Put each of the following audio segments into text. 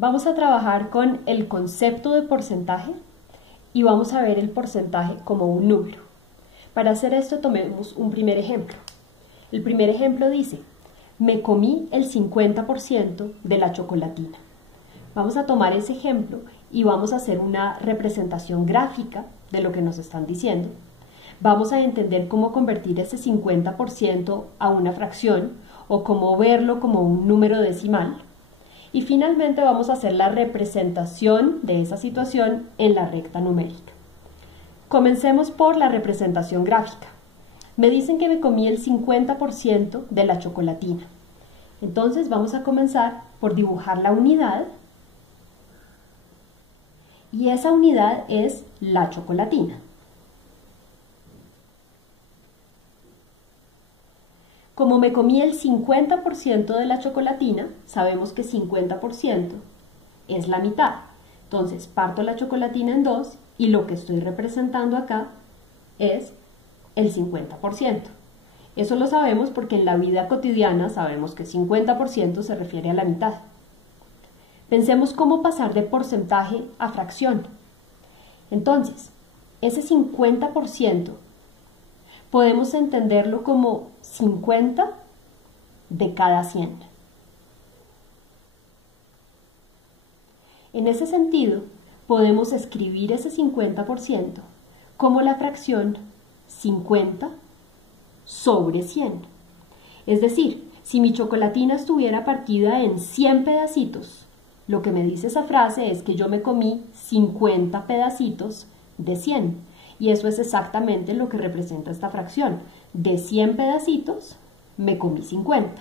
Vamos a trabajar con el concepto de porcentaje y vamos a ver el porcentaje como un número. Para hacer esto tomemos un primer ejemplo. El primer ejemplo dice, me comí el 50% de la chocolatina. Vamos a tomar ese ejemplo y vamos a hacer una representación gráfica de lo que nos están diciendo. Vamos a entender cómo convertir ese 50% a una fracción o cómo verlo como un número decimal. Y finalmente vamos a hacer la representación de esa situación en la recta numérica. Comencemos por la representación gráfica. Me dicen que me comí el 50% de la chocolatina. Entonces vamos a comenzar por dibujar la unidad. Y esa unidad es la chocolatina. Como me comí el 50% de la chocolatina, sabemos que 50% es la mitad. Entonces parto la chocolatina en dos y lo que estoy representando acá es el 50%. Eso lo sabemos porque en la vida cotidiana sabemos que 50% se refiere a la mitad. Pensemos cómo pasar de porcentaje a fracción. Entonces, ese 50% podemos entenderlo como 50 de cada 100. En ese sentido, podemos escribir ese 50% como la fracción 50 sobre 100. Es decir, si mi chocolatina estuviera partida en 100 pedacitos, lo que me dice esa frase es que yo me comí 50 pedacitos de 100. Y eso es exactamente lo que representa esta fracción. De 100 pedacitos, me comí 50.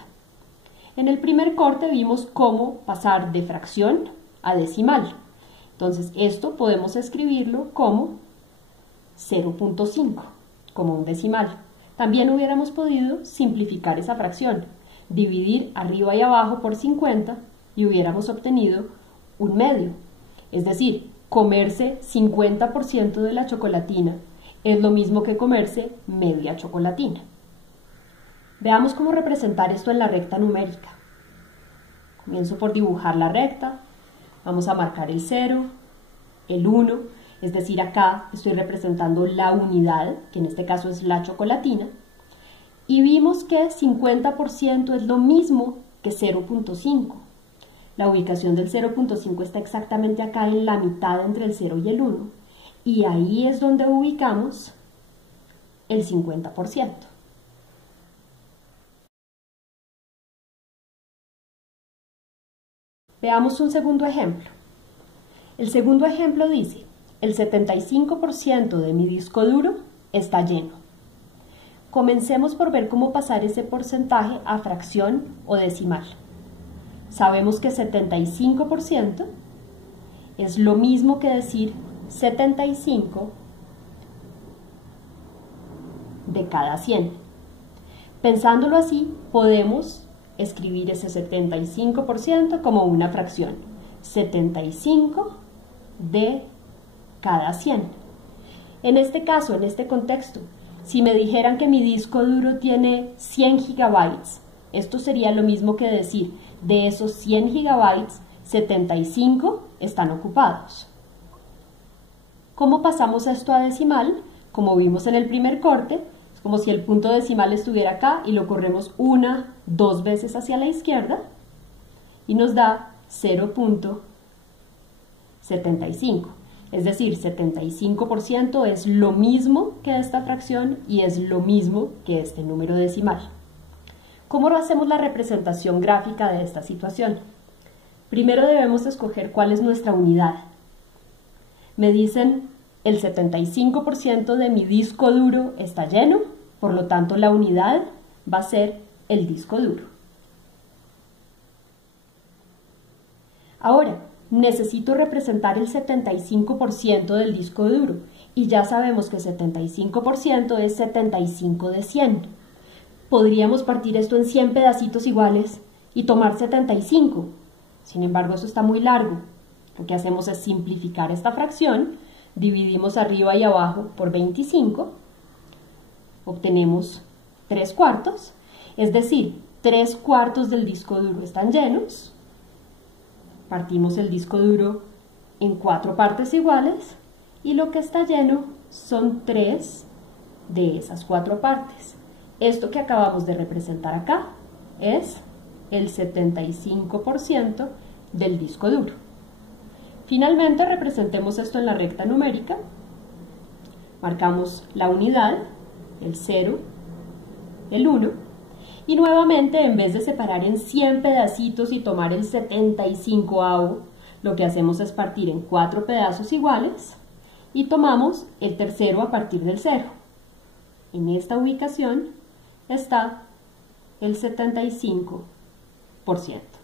En el primer corte vimos cómo pasar de fracción a decimal. Entonces, esto podemos escribirlo como 0.5, como un decimal. También hubiéramos podido simplificar esa fracción, dividir arriba y abajo por 50 y hubiéramos obtenido un medio. Es decir, comerse 50% de la chocolatina es lo mismo que comerse media chocolatina. Veamos cómo representar esto en la recta numérica. Comienzo por dibujar la recta. Vamos a marcar el 0, el 1, es decir, acá estoy representando la unidad, que en este caso es la chocolatina. Y vimos que 50% es lo mismo que 0.5. La ubicación del 0.5 está exactamente acá en la mitad entre el 0 y el 1 y ahí es donde ubicamos el 50%. Veamos un segundo ejemplo. El segundo ejemplo dice, el 75% de mi disco duro está lleno. Comencemos por ver cómo pasar ese porcentaje a fracción o decimal. Sabemos que 75% es lo mismo que decir 75 de cada 100. Pensándolo así, podemos escribir ese 75% como una fracción. 75 de cada 100. En este caso, en este contexto, si me dijeran que mi disco duro tiene 100 gigabytes, esto sería lo mismo que decir, de esos 100 gigabytes, 75 están ocupados. ¿Cómo pasamos esto a decimal? Como vimos en el primer corte, es como si el punto decimal estuviera acá y lo corremos una, dos veces hacia la izquierda y nos da 0.75. Es decir, 75% es lo mismo que esta fracción y es lo mismo que este número decimal. ¿Cómo hacemos la representación gráfica de esta situación? Primero debemos escoger cuál es nuestra unidad. Me dicen el 75% de mi disco duro está lleno, por lo tanto la unidad va a ser el disco duro. Ahora, necesito representar el 75% del disco duro y ya sabemos que 75% es 75 de 100. Podríamos partir esto en 100 pedacitos iguales y tomar 75. Sin embargo, eso está muy largo. Lo que hacemos es simplificar esta fracción, dividimos arriba y abajo por 25, obtenemos 3/4, es decir, 3/4 del disco duro están llenos Partimos el disco duro en 4 partes iguales y lo que está lleno son 3 de esas 4 partes. Esto que acabamos de representar acá es el 75% del disco duro. Finalmente representemos esto en la recta numérica. Marcamos la unidad, el 0, el 1, y nuevamente en vez de separar en 100 pedacitos y tomar el 75avo, lo que hacemos es partir en 4 pedazos iguales y tomamos el tercero a partir del 0. En esta ubicación está el 75%.